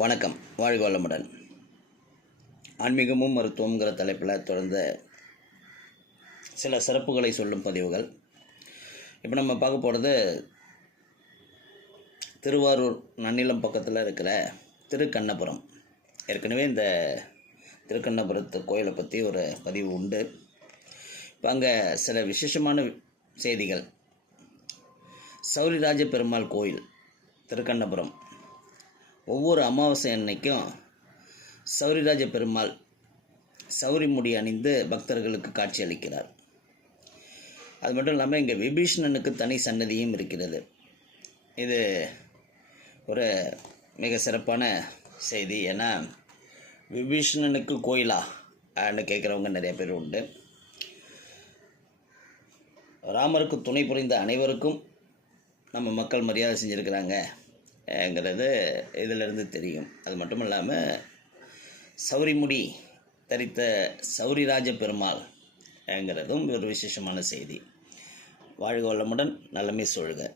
வணக்கம். வாழ்க வளமுடன். ஆன்மீகமும் மருத்துவங்கிற தலைப்பில் தொடர்ந்த சில சிறப்புகளை சொல்லும் பதிவுகள். இப்போ நம்ம பார்க்க போகிறது திருவாரூர் நன்னிலம் பக்கத்தில் இருக்கிற திருக்கண்ணபுரம். ஏற்கனவே இந்த திருக்கண்ணபுரத்து கோயிலை பற்றி ஒரு பதிவு உண்டு. இப்போ அங்கே சில விசேஷமான செய்திகள். சௌரிராஜ பெருமாள் கோயில் திருக்கண்ணபுரம். ஒவ்வொரு அமாவாசை அன்னைக்கும் சௌரிராஜ பெருமாள் சௌரி முடி அணிந்து பக்தர்களுக்கு காட்சி அளிக்கிறார். அது மட்டும் இல்லாமல் இங்கே விபீஷ்ணனுக்கு தனி சன்னதியும் இருக்கிறது. இது ஒரு மிக சிறப்பான செய்தி. ஏன்னா விபீஷ்ணனுக்கு கோயிலா? அப்படின்னு கேட்குறவங்க நிறைய பேர் உண்டு. ராமருக்கு துணை புரிந்த அனைவருக்கும் நம்ம மக்கள் மரியாதை செஞ்சுருக்கிறாங்க. செஞ்சுருக்கிறாங்கங்கிறது இதிலிருந்து தெரியும். அது மட்டும் இல்லாமல் சௌரிமுடி தரித்த சௌரிராஜ பெருமாள்ங்கிறதும் ஒரு விசேஷமான செய்தி. வாழ்க வளமுடன் நலமே சொல்க